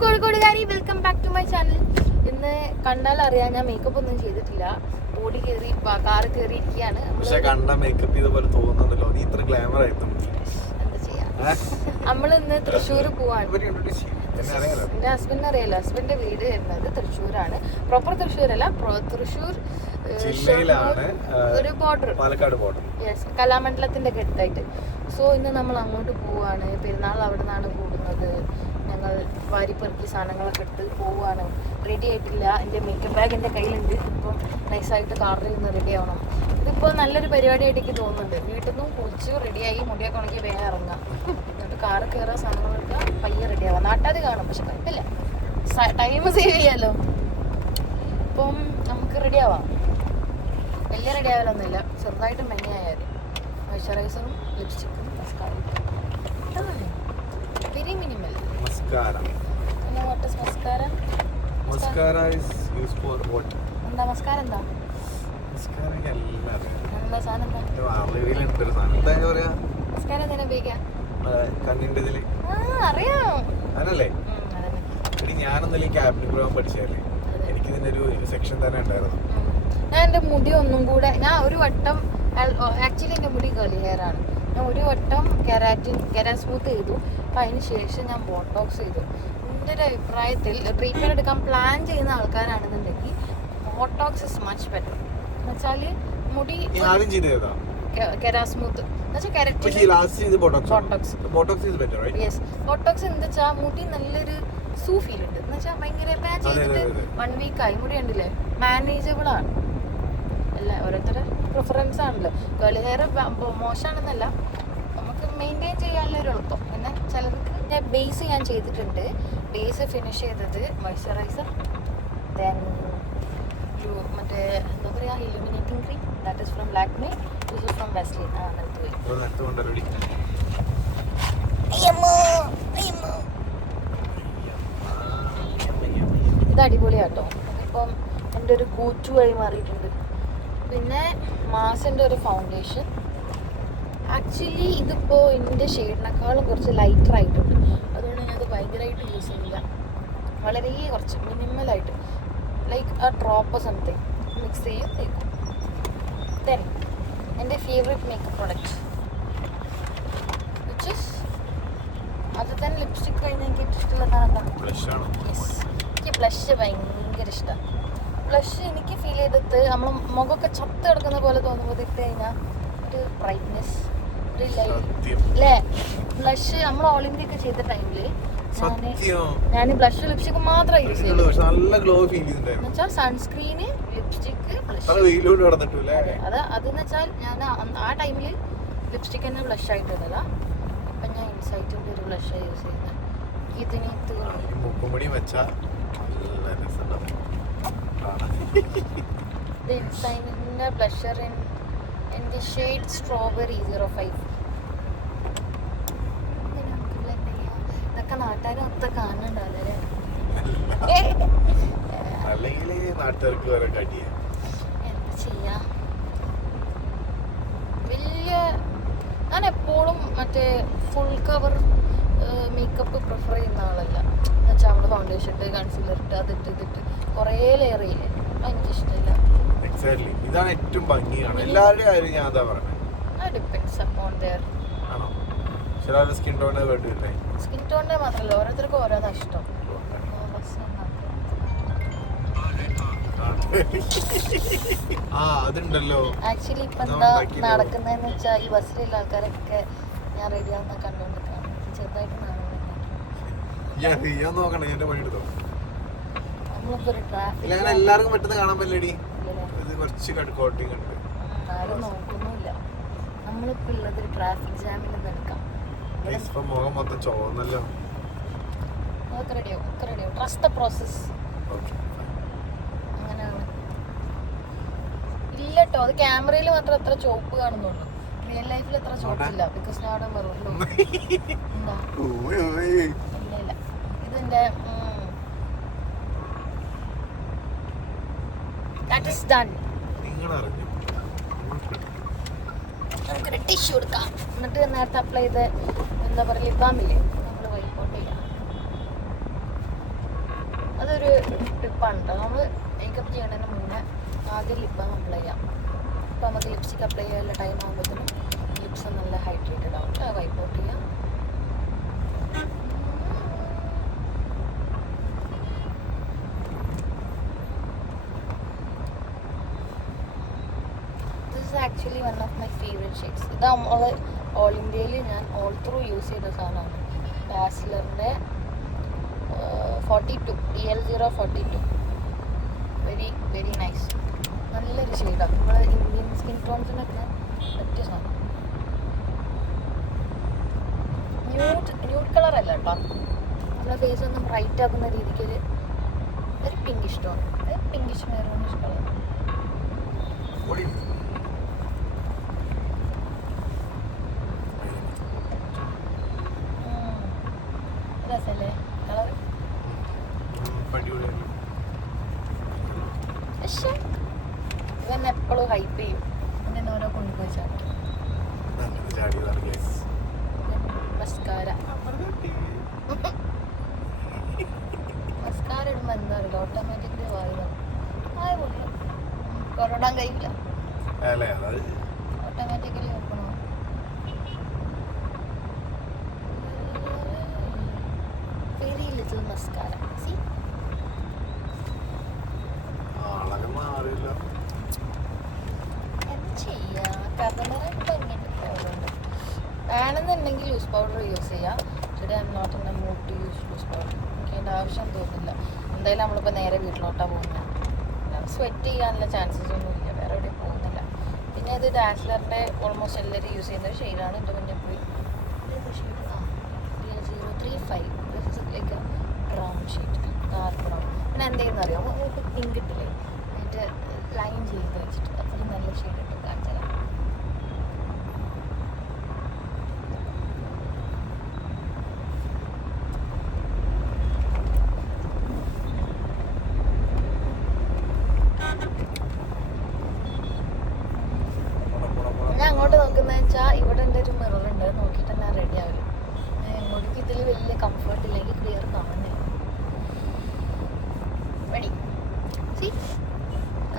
കോഴിക്കോടുകാരി, welcome back to my channel. ഇന്ന് കണ്ടാൽ അറിയാം, ഞാൻ മേക്കപ്പ് ഒന്നും ചെയ്തിട്ടില്ല. ഓടി കയറി കാറ് കയറിയിരിക്കുകയാണ്. എന്താ ചെയ്യാ, നമ്മൾ ഇന്ന് തൃശ്ശൂർ പോവാണ്. എന്റെ ഹസ്ബൻഡിന് അറിയാലോ, ഹസ്ബൻഡിന്റെ വീട് വരുന്നത് തൃശ്ശൂരാണ്. പ്രോപ്പർ തൃശ്ശൂരല്ല, തൃശ്ശൂർ ഒരു ബോർഡർ, യെസ്, കലാമണ്ഡലത്തിന്റെ ഒക്കെ അടുത്തായിട്ട്. സോ ഇന്ന് നമ്മൾ അങ്ങോട്ട് പോവാണ്. പെരുന്നാൾ അവിടെ നിന്നാണ് കൂടുന്നത്. ഞങ്ങൾ വാരിപ്പെറുക്കി സാധനങ്ങളൊക്കെ എടുത്ത് പോവുകയാണ്. റെഡി ആയിട്ടില്ല. എൻ്റെ മേക്കപ്പ് ബാഗ് എൻ്റെ കയ്യിലുണ്ട്. ഇപ്പം നൈസായിട്ട് കാറിൽ നിന്ന് റെഡി ആവണം. ഇതിപ്പോൾ നല്ലൊരു പരിപാടിയായിട്ട് എനിക്ക് തോന്നുന്നുണ്ട്. വീട്ടിൽ നിന്നും കുളിച്ച് റെഡിയായി മുടിയൊക്കെ ഉണക്കി വേഗം ഇറങ്ങാം. എന്നിട്ട് കാറ് കയറുക, സാധനങ്ങൾ എടുക്കുക, പയ്യെ റെഡി ആവാം. നാട്ടാതെ കാണും, പക്ഷെ കുഴപ്പമില്ല, ടൈം സേവ് ചെയ്യാമല്ലോ. ഇപ്പം നമുക്ക് റെഡി ആവാം. വലിയ റെഡി ആവാനൊന്നുമില്ല, ചെറുതായിട്ട് മെന്നെ ആയാൽ മോയ്സ്ചറൈസറും ലിപ്സ്റ്റിക്കും മസ്കാരയും. Very minimal. Mascara. And what is mascara? Mascara is used for what? എന്താ മസ്കാര? എന്താ Mascara എന്താ സാധനം? മസ്കാര എന്തിനാ ഉപയോഗിക്കാം? കണ്ണിന്റെ ഇതില് അറിയാം. അതല്ലേ? ഞാനൊന്നും ക്യാബിൻ പ്രോഗ്രാം പഠിച്ചല്ലേ, എനിക്ക് ഇതിന്റെ ഒരു സെക്ഷൻ തന്നെ ഉണ്ടായിരുന്നു. ഞാൻ എൻ്റെ മുടി ഒന്നും കൂടെ, ഞാൻ ഒരു വട്ടം, ആക്ച്വലി എൻ്റെ മുടി കേളി ഹെയർ ആണ്. ഞാൻ ഒരു വട്ടം കെരാ സ്മൂത്ത് ചെയ്തു. അപ്പം അതിന് ശേഷം ഞാൻ ബോട്ടോക്സ് ചെയ്തു. എൻ്റെ ഒരു അഭിപ്രായത്തിൽ ട്രീറ്റ്മെൻറ്റ് എടുക്കാൻ പ്ലാൻ ചെയ്യുന്ന ആൾക്കാരാണെന്നുണ്ടെങ്കിൽ ബോട്ടോക്സ് ഇസ് മച്ച് ബെറ്റർ. എന്ന് വെച്ചാൽ മുടി കെരാ സ്മൂത്ത് യെസ്, ബോട്ടോക്സ് എന്താ വെച്ചാൽ മുടി നല്ലൊരു സൂ ഫീൽ ഉണ്ട്. എന്ന് വെച്ചാൽ ഭയങ്കര പാച്ച് ചെയ്തിട്ട് 1 വീക്കായി മുടി കണ്ടില്ലേ, മാനേജബിൾ ആണ്. അല്ല, ഓരോരുത്തരുടെ പ്രിഫറൻസ് ആണല്ലോ. കേളി ഹെയർ മോശമാണെന്നല്ല, നമുക്ക് മെയിൻറ്റെയിൻ ചെയ്യാനുള്ള ഒരു എളുപ്പം. പിന്നെ ചിലർക്ക് ബേസ് ഞാൻ ചെയ്തിട്ടുണ്ട്. ബേസ് ഫിനിഷ് ചെയ്തത് മോയ്സ്ചറൈസർ, ദെൻ മറ്റേ എന്താ പറയുക, illuminating cream, that is from Lakme, this is from Vaseline. ഇത് അടിപൊളിയാട്ടോ. ഇതിപ്പം എൻ്റെ ഒരു കൂച്ചു വഴി മാറിയിട്ടുണ്ട്. പിന്നെ മാസിൻ്റെ ഒരു ഫൗണ്ടേഷൻ. ആക്ച്വലി ഇതിപ്പോൾ എൻ്റെ ഷെയ്ഡിനേക്കാളും കുറച്ച് ലൈറ്റർ ആയിട്ടുണ്ട്. അതുകൊണ്ട് ഞാനത് ഭയങ്കരമായിട്ട് യൂസ് ചെയ്യില്ല. വളരെ കുറച്ച് മിനിമലായിട്ട്, ലൈക്ക് ആ ഡ്രോപ്പ് സംതിങ് മിക്സ് ചെയ്യും, തേക്കും. ദെൻ എൻ്റെ favourite makeup product which is, അത് തന്നെ ലിപ്സ്റ്റിക് കഴിഞ്ഞാൽ എനിക്ക് ഏറ്റവും ഇഷ്ടമുള്ളതാണ് യെസ്, എനിക്ക് ബ്ലഷ് ഭയങ്കര ഇഷ്ടമാണ്. ബ്ലഷ് എനിക്ക് ഫീൽ ചെയ്തിട്ട് നമ്മൾ മുഖമൊക്കെ ചത്ത് കിടക്കുന്ന പോലെ തോന്നുമ്പോൾ ഇട്ട് കഴിഞ്ഞാൽ ഒരു ബ്രൈറ്റ്നെസ്, ഒരു ലൈറ്റ് അല്ലേ. ബ്ലഷ് നമ്മൾ ഓൾ ഇന്ത്യ ഒക്കെ ചെയ്ത ടൈമിൽ ഞാൻ ബ്ലഷ് ലിപ്സ്റ്റിക് മാത്രമേ യൂസ് ചെയ്യുള്ളൂ. എന്നുവെച്ചാൽ സൺസ്ക്രീന്, ലിപ്സ്റ്റിക്ക്, ബ്ലഷ്. അതെന്ന് വെച്ചാൽ ഞാൻ ആ ടൈമിൽ ലിപ്സ്റ്റിക് തന്നെ ബ്ലഷ് ആയിട്ട് ഇടല. ഇപ്പം ഞാൻ ഇൻസൈറ്റിൻ്റെ ഒരു ബ്ലഷ് യൂസ് ചെയ്യുന്നത്. ഇതിന് the Insignia blusher in the shade Strawberry 05. ഇതൊക്കെ നാട്ടുകാരും ഒത്ത കാണുന്നുണ്ടല്ലേ. എന്താ ചെയ്യാ, വലിയ ഞാൻ എപ്പോഴും മറ്റേ ഫുൾ കവർ മേക്കപ്പ് പ്രിഫർ ചെയ്യുന്ന ആളല്ല. എന്നുവെച്ചാൽ നമ്മൾ ഫൗണ്ടേഷൻ ഇട്ട്, കൺസീലർ ഇട്ട്, അതിട്ട് ഇതിട്ട് കുറേ ലെയർ ചെയ്യില്ലേ, എനിക്കിഷ്ടമില്ല. ഇതാണ് ഏറ്റവും ഭംഗിയാണ് എല്ലാവരുടെയും കാര്യം. ഞാൻ അതാ പറഞ്ഞത്, ഡിപ്പെൻഡ്സ് അപ്പോൺ ദെയർ സ്കിൻ ടോണിന്റെ വേണ്ടിയില്ലേ. സ്കിൻ ടോണിന്റെ മാത്രമല്ല, ഓരോരുത്തർക്കും ഓരോന്നാ ഇഷ്ടം. അതുണ്ടല്ലോ. ആക്ച്വലി ഇപ്പൊ എന്താ നടക്കുന്നതെന്ന് വെച്ചാൽ ഈ ബസ്സിലുള്ള ആൾക്കാരൊക്കെ ഞാൻ റെഡി ആവുന്ന കണ്ടുകൊണ്ടിരിക്കുകയാണ്. ചെറുതായിട്ട് എല്ലാവർക്കും പെട്ടെന്ന് കാണാൻ പറ്റില്ലടി, കുറച്ച് കോട്ടിങ് ഉണ്ട്. ആരും നോക്കുന്നില്ല. നമ്മളിപ്പോ ഉള്ളത് ഒരു ട്രാഫിക് ജാമിൽ നിന്ന് എടുക്കാം. മുഖം മൊത്തം ചോന്നല്ലോ. അതൊക്കെ റെഡിയാവും, ഒക്കെ റെഡിയാവും. Trust the process. അങ്ങനെയാണ്. ഇല്ല കേട്ടോ, അത് ക്യാമറയിൽ മാത്രം എത്ര ചോപ്പ് കാണുന്നുള്ളൂ. റിയൽ ലൈഫിൽ എത്ര ചോപ്പില്ല. ബിക്കോസ് ഞാൻ അവിടെ വെറുള്ളൂ. ഇല്ല ഇല്ല, ഇതിന്റെ ദാറ്റ് ഈസ് ഡൺ. നമുക്കൊരു ടിഷ്യൂ എടുക്കാം. എന്നിട്ട് നേരത്തെ അപ്ലൈ ചെയ്ത് എന്താ പറയുക, ലിപ് ബാമില്ലേ, നമ്മൾ വൈപ്പോട്ട് ചെയ്യാം. അതൊരു ടിപ്പാണ് കേട്ടോ. നമ്മൾ മേക്കപ്പ് ചെയ്യണതിന് മുന്നേ ആദ്യം ലിപ്പ് ബാം അപ്ലൈ ചെയ്യാം. അപ്പോൾ നമുക്ക് ലിപ്സ്റ്റിക് അപ്ലൈ ചെയ്യാനുള്ള ടൈം ആകുമ്പോഴത്തേനും ലിപ്സ് നല്ല ഹൈഡ്രേറ്റഡ് ആവും. വൈപ്പ് ഔട്ട് ചെയ്യാം. Actually one of my favourite shades. ഇത് നമ്മൾ ഓൾ ഇന്ത്യയിൽ ഞാൻ ഓൾ ത്രൂ യൂസ് ചെയ്ത സാധനമാണ്. ഡാസ്ലറിൻ്റെ 42 DL042. Very very nice. നല്ലൊരു ഷെയ്ഡാണ്. നമ്മുടെ ഇന്ത്യൻ സ്കിൻ ടോൺസിനൊക്കെ പറ്റിയ സാധനം. ന്യൂഡ് കളർ അല്ല കേട്ടോ. നമ്മുടെ ഫേസ് ഒന്ന് ബ്രൈറ്റ് ആക്കുന്ന രീതിക്ക് ഒരു pinkish tone, pinkish maroonish colour. രസല്ലേ കളർ? പക്ഷേ ഇവൻ എപ്പോഴും ഹൈപ്പ് ചെയ്യും. എന്നെ ഓരോ കൊണ്ടുപോയി ചാടിക്കും. മസ്കാര മസ്കാര ഇടുമ്പോൾ എന്താ അറിയില്ല, ഓട്ടോമാറ്റിക്കലി വായ പൊള്ളും. കൊറോടാൻ കഴിയില്ല, ഓട്ടോമാറ്റിക്കലി വെക്കണോ. Very little mascara. സി വേണമെന്നുണ്ടെങ്കിൽ ലൂസ് പൗഡർ യൂസ് ചെയ്യാം. Today I'm not in a mood to use loose powder. എനിക്ക് അതിൻ്റെ ആവശ്യം തോന്നുന്നില്ല. എന്തായാലും നമ്മളിപ്പോൾ നേരെ വീട്ടിലോട്ടാണ് പോകുന്നത്. സ്വെറ്റ് ചെയ്യാനുള്ള ചാൻസസ് ഒന്നുമില്ല, വേറെ എവിടെയും പോകുന്നില്ല. പിന്നെ ഇത് ഡാസ്ലറിൻ്റെ ഓൾമോസ്റ്റ് എല്ലാവരും യൂസ് ചെയ്യുന്ന ഒരു ഷെയ്ഡാണ്. എൻ്റെ മുന്നേ പോയി shade DL035. This is like A brown shade, dark brown. പിന്നെ എന്തെങ്കിലും അറിയാമോ, പിങ്ക് ഇട്ടില്ലേ അതിൻ്റെ ലൈൻ ചെയ്ത് വെച്ചിട്ട് അത്രയും നല്ല ഷെയ്ഡ് ഇട്ട് കാണിച്ചു തരാം. ഞാൻ അങ്ങോട്ട് നോക്കുന്നത് വെച്ചാൽ ഇവിടെ എൻ്റെ ഒരു മിററുണ്ട്, നോക്കിയിട്ട് തന്നെ റെഡി ആവില്ല. മുടിക്ക് ഇതിൽ വലിയ കംഫർട്ട് ഇല്ലെങ്കിൽ ക്ലിയർ കാണുന്നില്ല. Ready. C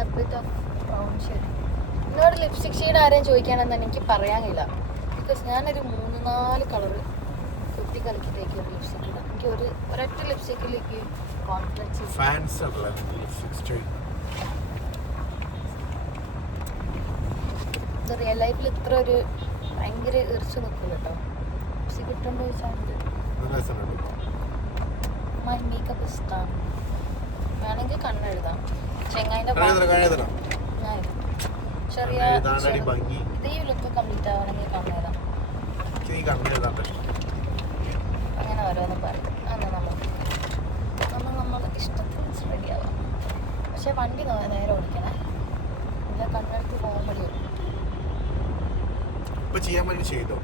a bit of brown shade. എന്നോട് ലിപ്സ്റ്റിക് ഷെയ്ഡ് ആരെയും ചോദിക്കാനെന്ന് എനിക്ക് പറയാൻ കഴിയില്ല. ബിക്കോസ് ഞാനൊരു 3-4 കളറ് കുത്തി കലക്കിട്ടേക്ക് ഒരു ലിപ്സ്റ്റിക് ഇടാം. എനിക്ക് ഒരൊറ്റ ലിപ്സ്റ്റിക്കിലേക്ക് കോൺഫിഡൻസ്. ഇത് റിയൽ ലൈഫിൽ ഇത്ര ഒരു ഭയങ്കര ഇറിച്ച് നിൽക്കില്ല കേട്ടോ. ലിപ്സ്റ്റിക് ഇട്ടുണ്ടോ ചോദിച്ചാൽ മൈ മേക്കപ്പ് ഇസ് ഡൺ. വേണമെങ്കിൽ കണ്ണെഴുതാം. ചെങ്ങായിൻ്റെ ഞാൻ ചെറിയ ഇതേ ലുക്ക് കംപ്ലീറ്റ് ആവണമെങ്കിൽ കണ്ണെഴുതാം. അങ്ങനെ ഓരോന്നും പറയും. എന്നാൽ നമ്മൾ ഇഷ്ടത്തിന് റെഡി ആവാം. പക്ഷെ വണ്ടി നേരെ ഓടിക്കണേ, ഇല്ല കണ്ണെടുത്ത് പോകുമ്പോഴേ ചെയ്യാൻ വേണ്ടി ചെയ്തോ.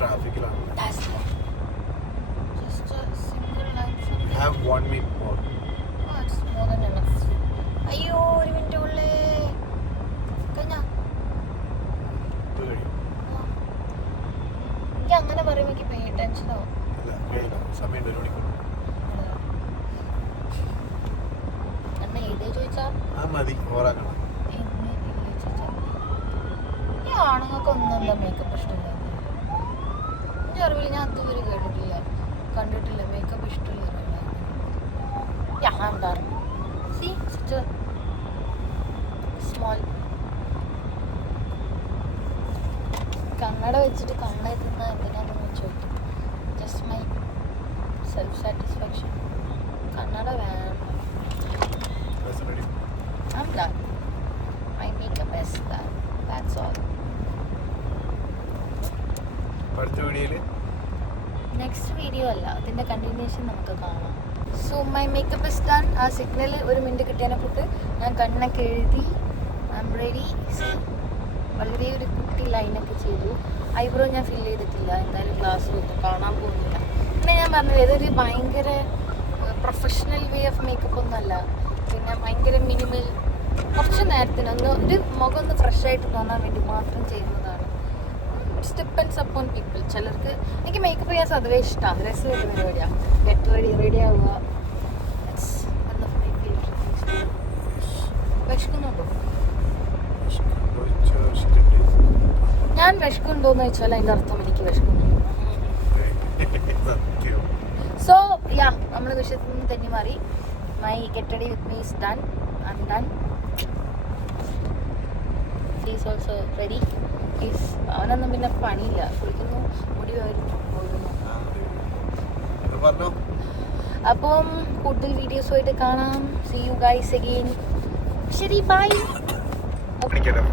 ട്രാഫിക്കിലാണ്. അയ്യോ ഒരു മിനിറ്റ് ഉള്ളേ കഴിഞ്ഞ. എനിക്ക് അങ്ങനെ പറയുമ്പോൾ എനിക്ക് പേ ടെൻഷനോ. അണ്ണ ഏതേ ചോദിച്ചാ ഈ ആണുങ്ങൾക്ക് എന്താ മേക്കപ്പ് ഇഷ്ടമില്ല? എൻ്റെ അറിവിൽ ഞാൻ അതുവരെ കേട്ടിട്ടില്ല, കണ്ടിട്ടില്ല മേക്കപ്പ് ഇഷ്ടമില്ല. See, such a small. കണ്ണട വെച്ചിട്ട് കണ്ണെഴുതുന്ന എന്തിനാണെന്ന് ചോദിക്കും. Just my self satisfaction. കണ്ണട വേണം. I'm done. My makeup is done. That's all. Next video അല്ല, അതിൻ്റെ കണ്ടിന്യൂഷൻ നമുക്ക് കാണാം. So my makeup is done. ആ സിഗ്നൽ 1 മിനിറ്റ് കിട്ടിയതിനെ തൊട്ട് ഞാൻ കണ്ണൊക്കെ എഴുതി. I am ready. വളരെ ഒരു കുട്ടി ലൈനൊക്കെ ചെയ്തു. ഐബ്രോ ഞാൻ ഫിൽ ചെയ്തിട്ടില്ല, എന്തായാലും ക്ലാസ് വെക്കും, കാണാൻ പോകുന്നില്ല. പിന്നെ ഞാൻ പറഞ്ഞത് ഇതൊരു ഭയങ്കര പ്രൊഫഷണൽ വേ ഓഫ് മേക്കപ്പ് ഒന്നുമല്ല. പിന്നെ ഭയങ്കര മിനിമൽ, കുറച്ച് നേരത്തിന് ഒരു മുഖം ഒന്ന് ഫ്രഷ് ആയിട്ട് തോന്നാൻ വേണ്ടി മാത്രം ചെയ്യുന്നതാണ്. It's depends upon people. ചിലർക്ക് എനിക്ക് മേക്കപ്പ് ചെയ്യാൻ സ്വതവേ ഇഷ്ടമാണ്, രസമായിട്ട് പരിപാടിയാണ്. ഗെറ്റ് റെഡി ആവുക, ഇറ്റ്സ് ഞാൻ വിഷക്കുണ്ടോന്ന് വെച്ചാൽ അതിന്റെ അർത്ഥം എനിക്ക് വിഷക്കുന്നു. സത്യം. സോ യാ നമ്മൾ വിഷയത്തിൽ നിന്ന് തന്നെ മാറി. My get ready with me is done. I am done. He is also ready. അവനൊന്നും പിന്നെ പണിയില്ല, കുളിക്കുന്നു, മുടി വരുന്നു, പോകുന്നു. ഇത് പറഞ്ഞോ. അപ്പം കൂടുതൽ വീഡിയോസുമായിട്ട് കാണാം. See you guys again. ശരി, ബൈ. എനിക്കറിയാം.